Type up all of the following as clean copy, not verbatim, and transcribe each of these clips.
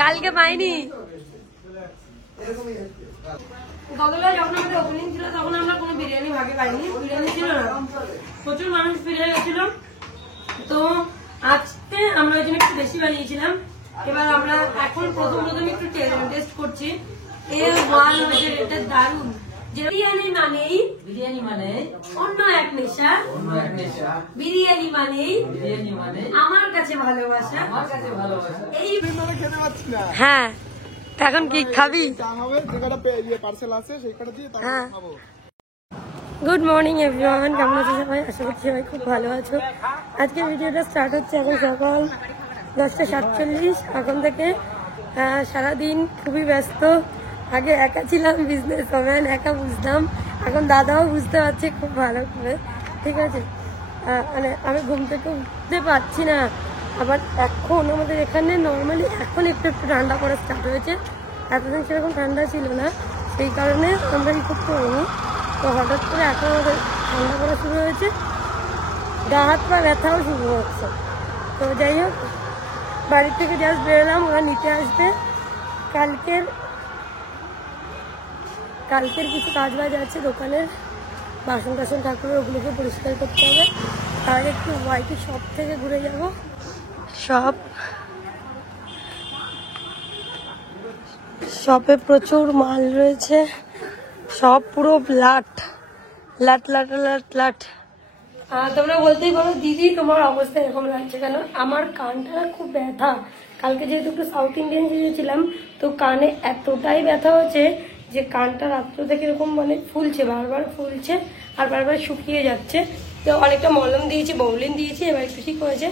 কালকে পাইনি। গতকাল যখন আমাদের ওপেনিং ছিল তখন আমরা কোনো বিরিয়ানি ভাগে পাইনি, বিরিয়ানি ছিল না, প্রচুর মানুষ ফিরে গেছিল। তো আজকে আমরা ওই জন্য একটু বেশি বানিয়েছিলাম। এবার আমরা এখন প্রথম একটু টেস্ট করছি। এর মান হচ্ছে এটা দারুণ। বিরিয়ানি মানে অন্য এক নেশা, বিরিয়ানি মানে আমার কাছে ভালোবাসা। এই হ্যাঁ, এখন কি খাবি? গুড মর্নিং এভরিওয়ান, কেমন আছো সবাই? আশা করছি সবাই খুব ভালো আছো। আজকে ভিডিওটা স্টার্ট হচ্ছে এখন সকাল 10:47। এখন থেকে সারাদিন খুবই ব্যস্ত। আগে একা ছিলাম বিজনেস ওম্যান, একা বুঝতাম, এখন দাদাও বুঝতে পারছে খুব ভালো করে। ঠিক আছে, মানে আমি ঘুম থেকে উঠতে পারছি না। আবার এখন আমাদের এখানে নর্মালি এখন একটু ঠান্ডা পড়া স্টার্ট হয়েছে, এতদিন সেরকম ঠান্ডা ছিল না, সেই কারণে আমরা কি করতে পারবো। তো হঠাৎ করে এখন আমাদের ঠান্ডা পড়া শুরু হয়েছে, গা হাত পা ব্যথাও শুরু হচ্ছে। তো যাই হোক, বাড়ির থেকে জাস্ট বেরোলাম, ওরা নিতে আসবে। কালকের কিছু কাজ বাজ আছে দোকানের, বাসন টাসন ঠাকুরের, ওগুলোকে পরিষ্কার করতে হবে। আর একটু ওয়াইটি শপ থেকে ঘুরে যাব। শপে প্রচুর মাল রয়েছে, সব পুরো লাট। তোমরা বলতেই পারো দিদি তোমার অবস্থা এরকম লাগছে কেন? আমার কানটা খুব ব্যথা। কালকে যেহেতু একটু সাউথ ইন্ডিয়ান গিয়েছিলাম, তো কানে এতটাই ব্যথা হচ্ছে যে কানটা রাত্র থেকে এরকম মানে ফুলছে, বারবার ফুলছে আর বারবার শুকিয়ে যাচ্ছে। তো অনেকটা মলম দিয়েছি, বাউলিন দিয়েছি, এবার একটু ঠিক হয়েছে।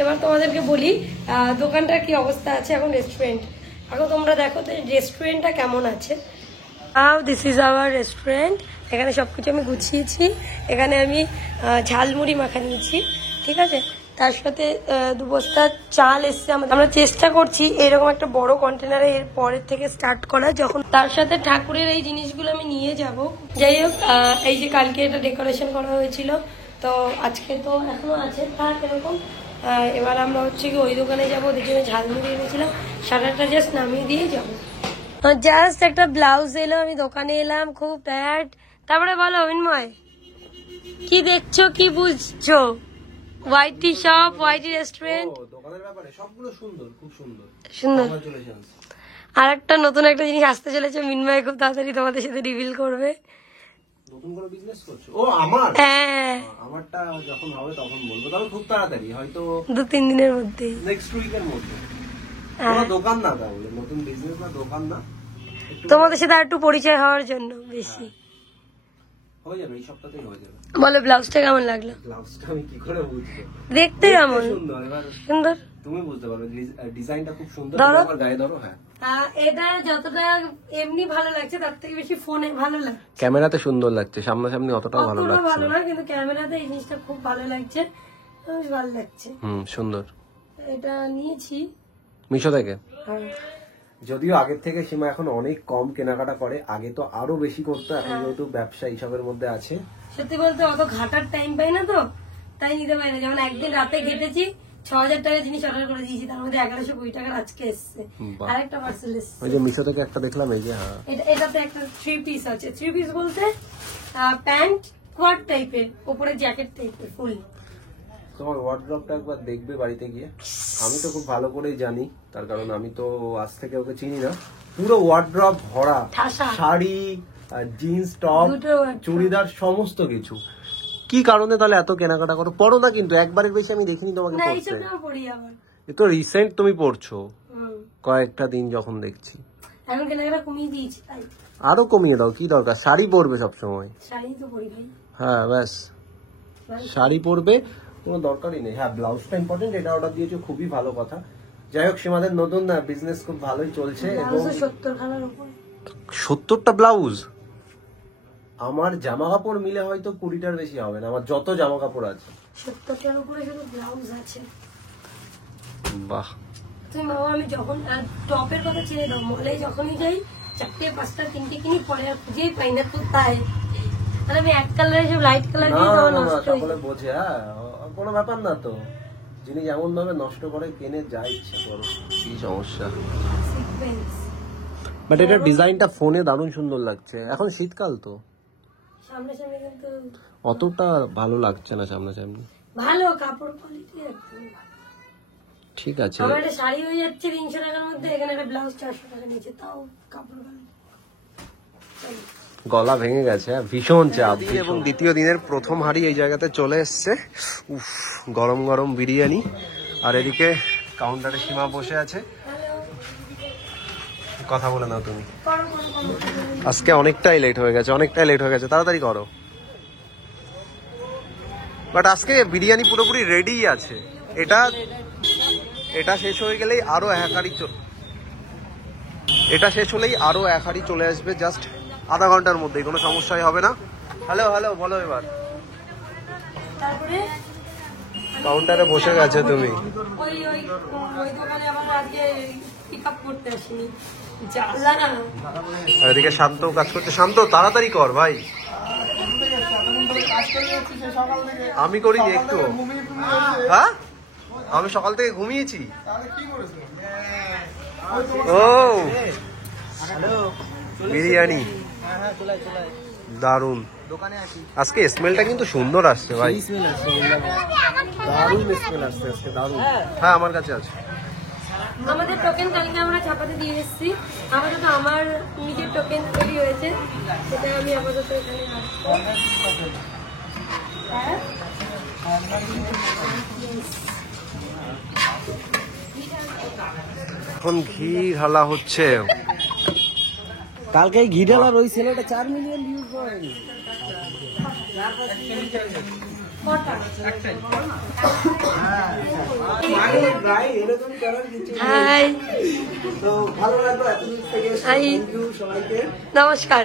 এবার তোমাদেরকে বলি দোকানটার কি অবস্থা আছে এখন। রেস্টুরেন্ট এখন তোমরা দেখো তো রেস্টুরেন্টটা কেমন আছে। This is our restaurant. এখানে সবকিছু আমি গুছিয়েছি। এখানে আমি ঝালমুড়ি মাখা নিয়েছি, ঠিক আছে, তার সাথে 2 বস্তা চাল এসছে। আমরা চেষ্টা করছি এরকম একটা বড় কন্টেনারে এর পরের থেকে স্টার্ট করা, যখন তার সাথে ঠাকুরের এই জিনিসগুলো আমি নিয়ে যাব। যাই হোক, এই যে কালকে এটা ডেকোরেশন করা হয়েছিল, তো আজকে তো এখনো আছে থাক এরকম। এবার আমরা হচ্ছে কি ওই দোকানে যাবো, ওদের জন্য ঝালমুড়ি এনেছিলাম, সারাটা জাস্ট নামিয়ে দিয়ে যাবো। জাস্ট একটা ব্লাউজ এলো, আমি দোকানে এলাম, খুব ব্যাড। তারপরে বলো অভিনময়, কি দেখছো, কি বুঝছো? ওয়াইটি শপ, ওয়াইটি রেস্টুরেন্ট, দোকানের ব্যাপারে সবগুলো সুন্দর, খুব সুন্দর। আর একটা নতুন একটা জিনিস আসতে চলেছে, মিনময় খুব তাড়াতাড়ি তোমাদের সাথে রিভিল করবে। নতুন করে বিজনেস করছো? ও আমার, হ্যাঁ, আমারটা যখন হবে তখন বলবো, তবে খুব তাড়াতাড়ি, হয়তো 2-3 দিনের মধ্যে, নেক্সট উইকের মধ্যে। কোনো দোকান না, তাহলে নতুন বিজনেস না, দোকান না, তোমাদের সাথে আর একটু পরিচয় হওয়ার জন্য বেশি হয়ে যাবে, এই সপ্তাহতেই হয়ে যাবে। বলো ব্লাউজটা কেমন লাগলো? ব্লাউজটা আমি কি করে বুঝবো? দেখতে কেমন সুন্দর, এবার সুন্দর, তুমি বুঝতে পারবে। ডিজাইনটা খুব সুন্দর, আমার গায়ে ধরো। হ্যাঁ, এটা যতটা এমনি ভালো লাগছে তার থেকে বেশি ফোনে ভালো লাগছে। ক্যামেরাতে সুন্দর লাগছে, সামনাসামনি অতটাও ভালো লাগছে না, কিন্তু ক্যামেরাতে এই জিনিসটা খুব ভালো লাগছে, বেশ ভালো লাগছে। সুন্দর। এটা নিয়েছি মিশো থেকে। যদিও আগের থেকে সীমা এখন অনেক কম কেনাকাটা করে, আগে তো আরো বেশি করতো, এখন যেহেতু ব্যবসা এইসবের মধ্যে আছে। সত্যি বলতে অত ঘাটার টাইম পাই না, তো তাই নিতে পারি না। যেমন একদিন রাতে ঘেটেছি, 6000 টাকা জিনিস অর্ডার করে দিয়েছি, তার মধ্যে 1120 টাকার আজকে এসছে। আরেকটা পার্সেল এসছে, ওই যে মিশো থেকে একটা দেখলাম, এই যে এটাতে একটা 3 পিস আছে। 3 পিস বলতে প্যান্ট কোয়াড টাইপের, উপরে জ্যাকেট টাইপের ফুল। তোমার ওয়ার্ড্রপটা একবার দেখবে বাড়িতে গিয়ে। আমি তো খুব ভালো করেই জানি, তার কারণ আমি তো আজ থেকে ওকে চিনি না। পুরো ওয়ার্ড্রপ ভরা, শাড়ি, জিন্স, টপ, চুড়িদার, সমস্ত কিছু। কি কারণে তাহলে এত কেনাকাটা করো? পড়ো না কিন্তু, একবারের বেশি আমি দেখিনি তোমাকে পড়তে। এ তো রিসেন্ট তুমি পড়ছো, কয়েকটা দিন যখন দেখছি। এখন কেনাকাটা কমিয়ে দিয়েছি, তাই আরো কমিয়ে দাও, কি দরকার? শাড়ি পরবে সবসময়। শাড়ি তো পরি ভাই। হ্যাঁ ব্যাস, শাড়ি পরবে, কোনো দরকারই নেই। হ্যাঁ, ব্লাউজটা ইম্পর্টেন্ট, এটা অর্ডার দিয়েছো, খুবই ভালো কথা। যাই হোক, সীমাদের নতুন বিজনেস খুব ভালোই চলছে। এবং 70টা ব্লাউজ, আমার জামা কাপড় মিলে হয়তো 20টার বেশি হবে না, আমার যত জামা কাপড় আছে। 70টার উপরে শুধু ব্লাউজ আছে। বাহ, তুমি বাবা, আমি যখন টপের কথা ছেড়ে দাও, মলে যখনই যাই 4টে 5টা 3টে কিনি, পরে আর খুঁজেই পাই না কোথায়। আর আমি এক কালারে সব লাইট কালার দিয়ে নষ্ট হয়ে বোঝে। হ্যাঁ, কোনো ব্যাপার না তো, যিনি যেমন ভাবে নষ্ট করে কেনে যা ইচ্ছা করো, কি সমস্যা। বাট এটা ডিজাইনটা ফোনে দারুণ সুন্দর লাগছে। এখন শীতকাল তো সামনাসামনি কিন্তু অতটা ভালো লাগছে না সামনাসামনি। ভালো কাপড় কোয়ালিটি একদম ঠিক আছে। আমার একটা শাড়ি হয়ে যাচ্ছে 300 টাকার মধ্যে, এখানে একটা ব্লাউজ 400 টাকা নিচে, তাও কাপড় ভালো। গলা ভেঙে গেছে, ভীষণ চাপ। এবং দ্বিতীয় দিনের প্রথম হাঁড়ি এই জায়গাতে চলে এসছে। উফ, গরম গরম বিরিয়ানি। আর এদিকে কাউন্টারে সীমা বসে আছে। কথা বলে নাও তুমি। আজকে অনেকটাই লেট হয়ে গেছে, তাড়াতাড়ি করো। বাট আজকে বিরিয়ানি পুরোপুরি রেডি আছে। এটা শেষ হয়ে গেলেই আরো এক হাঁড়ি চলে আসবে, জাস্ট আধা ঘন্টার মধ্যে, কোনো সমস্যাই হবে না। হ্যালো বলো এবার। কাউন্টারে বসে গেছে তুমি। আর এদিকে শান্ত কাজ করতে। শান্ত, তাড়াতাড়ি কর ভাই। আমি করিনি একটু। হ্যাঁ, আমি সকাল থেকে ঘুমিয়েছি। ও বিরিয়ানি দারুন। আজকে স্মেলটা কিন্তু সুন্দর আসছে ভাই, দারুন স্মেল আসছে আজকে, দারুন। হ্যাঁ, আমার কাছে আছে। আমাদের টোকেন কালকে আমরা ছাপাতে দিয়ে এসেছি। আপাতত আমার নিজের টোকেন তৈরি হয়েছে, সেটা আমি আপাতত এখানে রাখবো। এখন ঘি ঢালা হচ্ছে। কালকে ঘি ঢালার ওই ছেলেটা 4 মিলিয়ন ভিউজ করেনি। নমস্কার।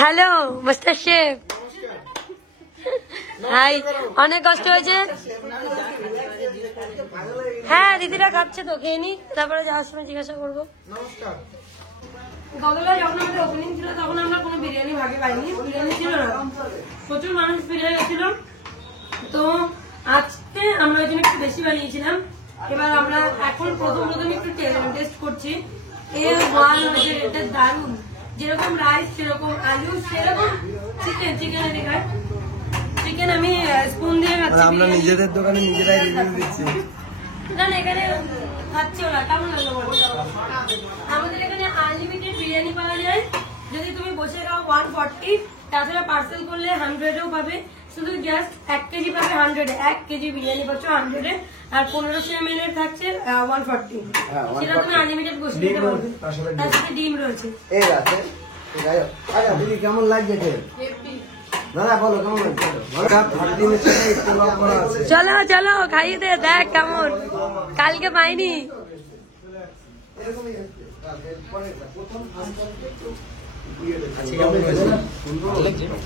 Hello master chef. হাই, অনেক কষ্ট হয়েছে। হ্যাঁ, দিদিরা খাচ্ছে তো, খেয়ে নি, তারপরে যাওয়ার সময় জিজ্ঞাসা করবো। গতকাল যখন আমাদের ওপেনিং ছিল তখন আমরা কোনো বিরিয়ানি ভাগে পাইনি, বিরিয়ানি ছিল না, প্রচুর মানুষ ফিরে গেছিল। তো আজকে আমরা ওই জন্য একটু বেশি বানিয়েছিলাম। এবার আমরা এখন প্রথম একটু টেস্ট করছি। এর ওয়ান হয়েছে, এটা দারুণ। যেরকম রাইস সেরকম আলু সেরকম চিকেন দেখায়। চিকেন আমি স্পুন দিয়ে খাচ্ছি। আমরা নিজেদের দোকানে নিজেরাই রিভিউ দিচ্ছি। না, এখানে খাচ্ছি ওরা। কেমন লাগলো বলো? আমাদের এখানে আনলিমিটেড বিরিয়ানি পাওয়া যায়। যদি তুমি বসে খাও 140, তাছাড়া পার্সেল করলে 100-এও পাবে। শুধু জাস্ট 1 কেজি পাবে 100-এ, 1 কেজি বিরিয়ানি পাচ্ছ 100-এ। আর 1500 ml এর থাকছে 140। সেটা তুমি আনলিমিটেড বসে খেতে পারবে। তার সাথে ডিম রয়েছে। দিদি কেমন লাগছে? দাদা বলো কেমন লাগছে? চলো খাইয়ে দে, দেখ কেমন। কালকে পাইনি।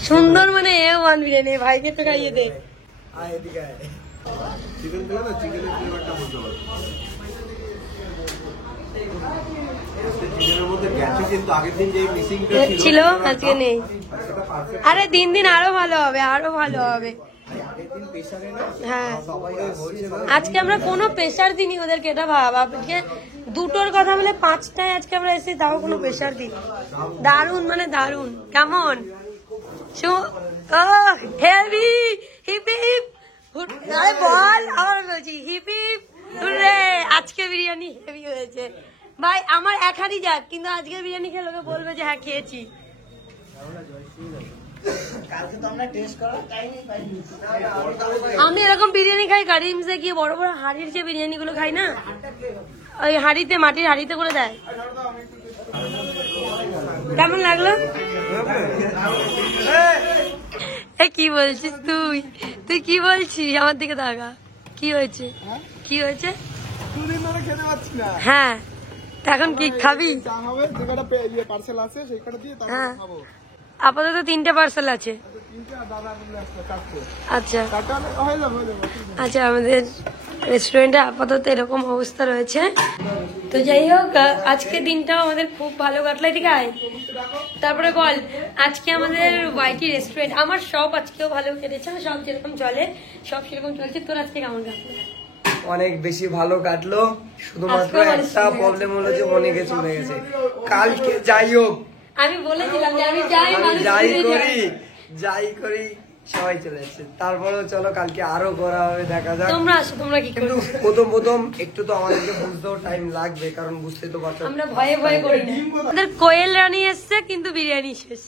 সুন্দর মানে A1 বিরিয়ানি। ভাইকে তো খাইয়ে দে। ছিল, আজকে নেই। আরে দিন আরো ভালো হবে। হ্যাঁ, আজকে আমরা কোনো প্রেশার দিইনি ওদেরকে, এটা ভাব। আজকে 2টোর কথা বলে 5টায় আজকে আমরা এসেছি, তাও কোনো প্রেশার দিই। দারুন মানে দারুন। কেমন হেভি হিপ হিপ। আরে বল, আবার বলছি হিপ হিপ হুররে। আজকে বিরিয়ানি হেভি হয়েছে ভাই। আমার 1 হাঁড়ি যাক, কিন্তু আজকে বিরিয়ানি খেয়ে লোকে বলবে যে হ্যাঁ খেয়েছি। আমি এরকম বিরিয়ানি খাই কারিমসে গিয়ে, বড় বড় হাঁড়ির যে বিরিয়ানি গুলো খাই না, ওই হাঁড়িতে, মাটির হাঁড়িতে করে দেয়। কেমন লাগলো? কি বলছিস তুই কি বলছিস? আমার দিকে তাকা। কি হয়েছে? হ্যাঁ, এখন কি খাবি? হ্যাঁ, আপাতত 3টে পার্সেল আছে। আচ্ছা, আমাদের রেস্টুরেন্টে আপাতত এরকম অবস্থা রয়েছে। তো যাই হোক, আজকে দিনটাও আমাদের খুব ভালো কাটলো। ঠিক আছে, তারপরে বল, আজকে আমাদের ওয়াইটি রেস্টুরেন্ট, আমার সব আজকেও ভালো কেটেছে, সব যেরকম চলে সব সেরকম চলছে। তোর আজকে কেমন কাটলো? অনেক বেশি ভালো কাটলো, শুধুমাত্র একটা প্রবলেম হলো যে অনেকে চলে গেছে। কালকে যাই হোক, আমি বলেছিলাম যে আমি যাই, মানুষ যাই করি সবাই চলে যাচ্ছে। তারপরেও চলো কালকে আরো করা হবে, দেখা যাক। তোমরা আসো, তোমরা কি কিন্তু করো? প্রথম একটু তো আমাদেরকে বুঝতেও টাইম লাগবে, কারণ বুঝতে তো পারছো আমরা ভয়ে ভয়ে করি না। আমাদের কোয়েল রানী এসছে কিন্তু বিরিয়ানি শেষ।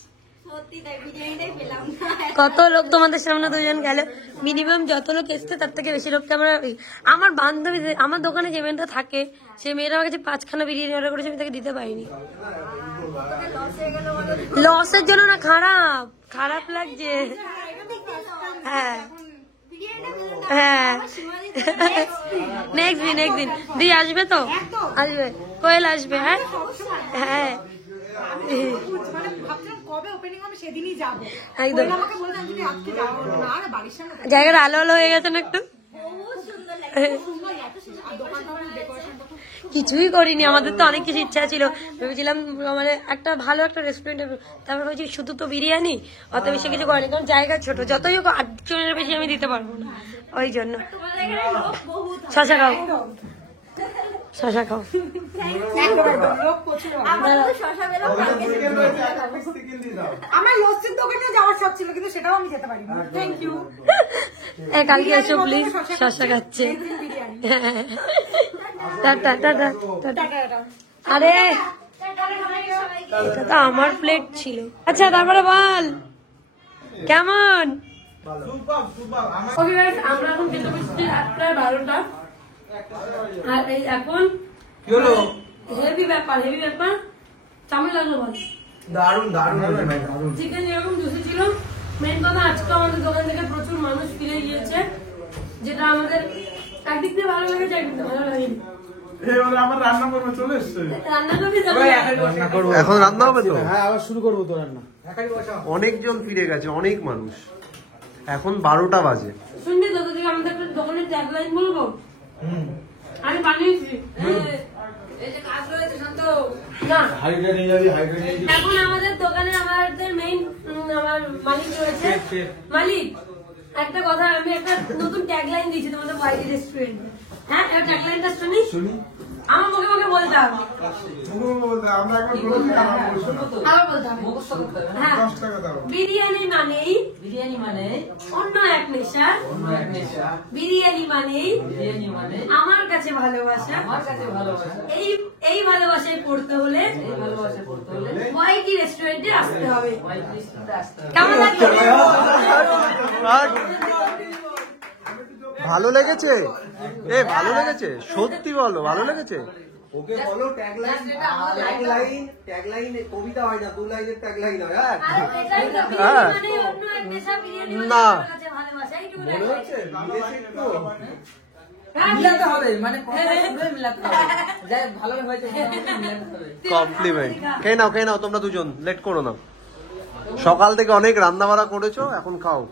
কত লোক তোমাদের সামনে দুজন গেল, মিনিমাম যত লোক এসছে তার থেকে বেশি লোককে আমরা, আমার বান্ধবী, আমার দোকানে যে মেয়েটা থাকে সেই মেয়েটা আমার কাছে 5খানা বিরিয়ানি অর্ডার করেছে, আমি তাকে দিতে পারিনি। লসের জন্য না, খারাপ লাগছে। হ্যাঁ হ্যাঁ, নেক্সট দিন দিয়ে আসবে, তো আসবে, কোয়েল আসবে। হ্যাঁ হ্যাঁ, একদম। জায়গাটা আলো আলো হয়ে গেছে না একটু? কিছুই করিনি, আমাদের তো অনেক কিছু ইচ্ছা ছিল। ভেবেছিলাম মানে একটা ভালো একটা রেস্টুরেন্টে, তারপর ভাবছি শুধু তো বিরিয়ানি, অত বেশি কিছু করিনি, কারণ জায়গা ছোট, যতই হোক 8 জনের বেশি আমি দিতে পারবো না, ওই জন্য। শশা খাও, শশা খাও। কালকে এসো প্লিজ, শশা খাচ্ছে। আরে এটা তো আমার প্লেট ছিল। আচ্ছা তারপরে বল কেমন? আমরা এখন খেতে বসছি প্রায় 12টা, আর এই এখন হেভি ব্যাপার কেমন লাগলো বল? দারুণ। চিকেন যেরকম জুসি ছিল, মেন কথা আজকে আমাদের দোকান থেকে প্রচুর মানুষ ফিরে গিয়েছে, যেটা আমাদের একদিক দিয়ে ভালো লেগেছে, একদিক দিয়ে ভালো লাগেনি। এখন রান্না হবে তো? হ্যাঁ, আবার শুরু করবো তো রান্না। অনেকজন ফিরে গেছে, অনেক মানুষ, এখন 12টা বাজে। শুনবি তো, তোদেরকে আমাদের দোকানের ট্যাগলাইন বলবো? আমি বানিয়েছি, এই যে কাজ রয়েছে শান্ত না। এখন আমাদের দোকানে আমাদের মেইন আমার মালিক রয়েছে। মালিক, একটা কথা, আমি একটা নতুন ট্যাগলাইন দিয়েছি তোমাদের ওয়াইটি রেস্টুরেন্টে। হ্যাঁ, ট্যাগলাইনটা শুনি, আমার মুখে মুখে বলতে হবে, আবার বলতে হবে। হ্যাঁ, বিরিয়ানি মানে অন্য এক নেশা, বিরিয়ানি মানে আমার কাছে ভালোবাসা, এই ভালোবাসায় পড়তে হলে ওয়াইটি রেস্টুরেন্টে আসতে হবে। কেমন লাগছে? ভালো লেগেছে? ভালো লেগেছে? সত্যি বলো, ভালো লেগেছে? ওকে বলো ট্যাগলাইন কবিতা হয় না, 2 লাইনের ট্যাগলাইন হয়। হ্যাঁ না, মনে হচ্ছে মিলাতে হবে, মানে মিলাতে হবে, যাই ভালো হয়েছে কমপ্লিমেন্ট। খেয়ে নাও তোমরা দুজন, লেট করো না। সকাল থেকে অনেক রান্না বাড়া করেছো, এখন খাও।